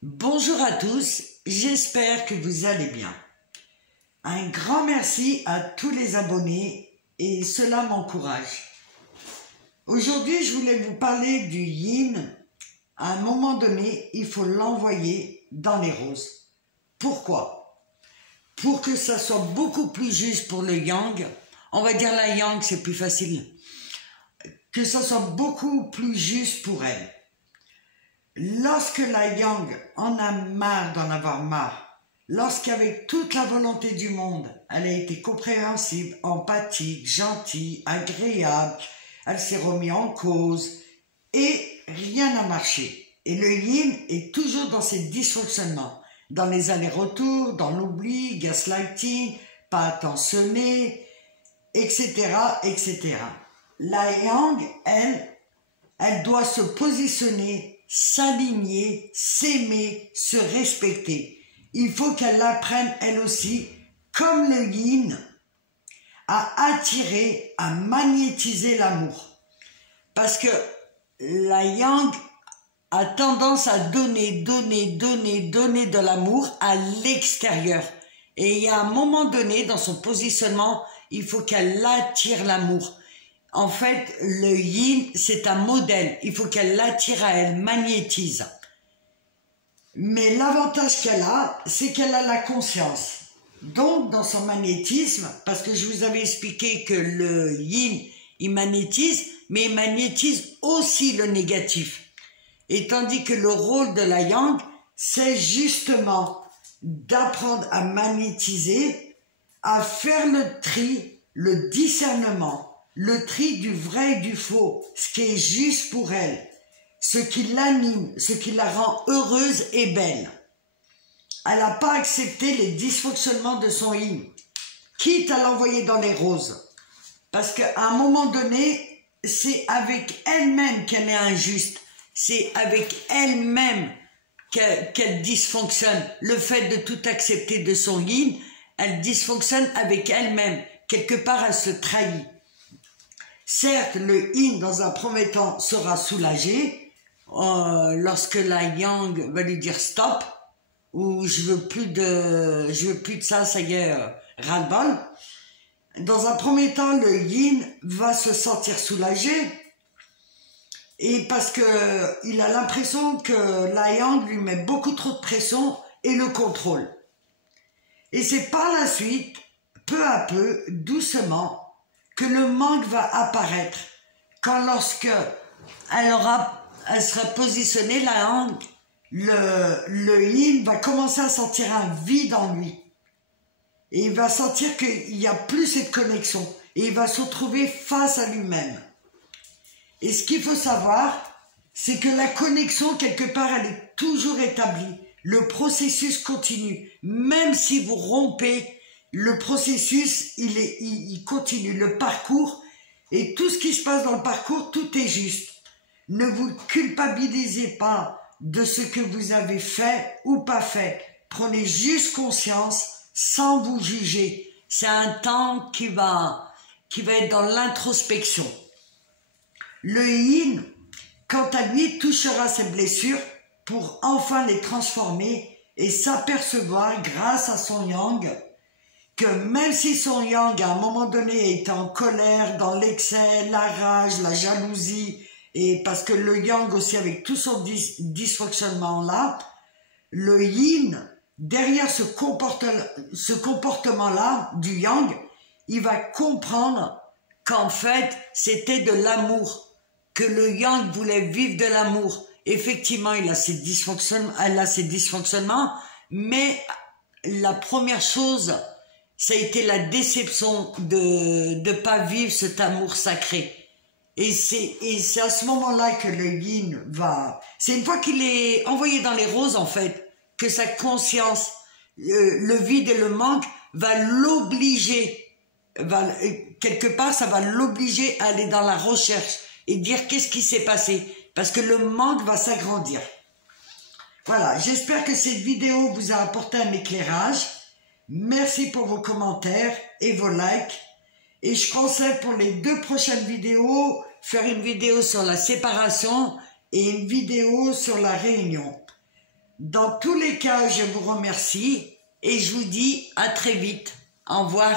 Bonjour à tous, j'espère que vous allez bien. Un grand merci à tous les abonnés et cela m'encourage. Aujourd'hui, je voulais vous parler du yin. À un moment donné, il faut l'envoyer dans les roses. Pourquoi? Pour que ça soit beaucoup plus juste pour le yang. On va dire la yang, c'est plus facile. Que ça soit beaucoup plus juste pour elle. Lorsque la yang en a marre d'en avoir marre, lorsqu'avec toute la volonté du monde, elle a été compréhensible, empathique, gentille, agréable, elle s'est remise en cause et rien n'a marché. Et le yin est toujours dans ses dysfonctionnements, dans les allers-retours, dans l'oubli, gaslighting, pas attentionné, etc., etc. La yang, elle doit se positionner, s'aligner, s'aimer, se respecter. Il faut qu'elle apprenne, elle aussi, comme le yin, à attirer, à magnétiser l'amour. Parce que la yang a tendance à donner de l'amour à l'extérieur. Et il y a un moment donné, dans son positionnement, il faut qu'elle attire l'amour. En fait, le yin, c'est un modèle. Il faut qu'elle l'attire à elle, magnétise. Mais l'avantage qu'elle a, c'est qu'elle a la conscience. Donc, dans son magnétisme, parce que je vous avais expliqué que le yin, il magnétise, mais il magnétise aussi le négatif. Et tandis que le rôle de la yang, c'est justement d'apprendre à magnétiser, à faire le tri, le discernement, le tri du vrai et du faux, ce qui est juste pour elle, ce qui l'anime, ce qui la rend heureuse et belle. Elle n'a pas accepté les dysfonctionnements de son yin, quitte à l'envoyer dans les roses. Parce qu'à un moment donné, c'est avec elle-même qu'elle est injuste, c'est avec elle-même qu'elle dysfonctionne. Le fait de tout accepter de son yin, elle dysfonctionne avec elle-même. Quelque part, elle se trahit. Certes, le yin, dans un premier temps, sera soulagé lorsque la yang va lui dire stop, ou je veux plus de ça, ça y est, ras-le-bol. Dans un premier temps, le yin va se sentir soulagé, et parce que il a l'impression que la yang lui met beaucoup trop de pression et le contrôle. Et c'est par la suite, peu à peu, doucement, que le manque va apparaître quand lorsque elle sera positionnée, la yang, le yin va commencer à sentir un vide en lui. Et il va sentir qu'il n'y a plus cette connexion. Et il va se retrouver face à lui-même. Et ce qu'il faut savoir, c'est que la connexion, quelque part, elle est toujours établie. Le processus continue. Même si vous rompez, le processus, il continue, le parcours, et tout ce qui se passe dans le parcours, tout est juste. Ne vous culpabilisez pas de ce que vous avez fait ou pas fait. Prenez juste conscience sans vous juger. C'est un temps qui va être dans l'introspection. Le yin, quant à lui, touchera ses blessures pour enfin les transformer et s'apercevoir grâce à son yang que même si son yang à un moment donné est en colère, dans l'excès, la rage, la jalousie, et parce que le yang aussi avec tout son dysfonctionnement là, le yin, derrière ce comportement là du yang, il va comprendre qu'en fait c'était de l'amour, que le yang voulait vivre de l'amour. Effectivement, elle a ses dysfonctionnements, mais la première chose, ça a été la déception de pas vivre cet amour sacré. Et c'est à ce moment-là que le yin va... C'est une fois qu'il est envoyé dans les roses, en fait, que sa conscience, le vide et le manque, va l'obliger, quelque part, ça va l'obliger à aller dans la recherche et dire qu'est-ce qui s'est passé. Parce que le manque va s'agrandir. Voilà, j'espère que cette vidéo vous a apporté un éclairage. Merci pour vos commentaires et vos likes. Et je conseille pour les 2 prochaines vidéos, faire une vidéo sur la séparation et une vidéo sur la réunion. Dans tous les cas, je vous remercie et je vous dis à très vite. Au revoir.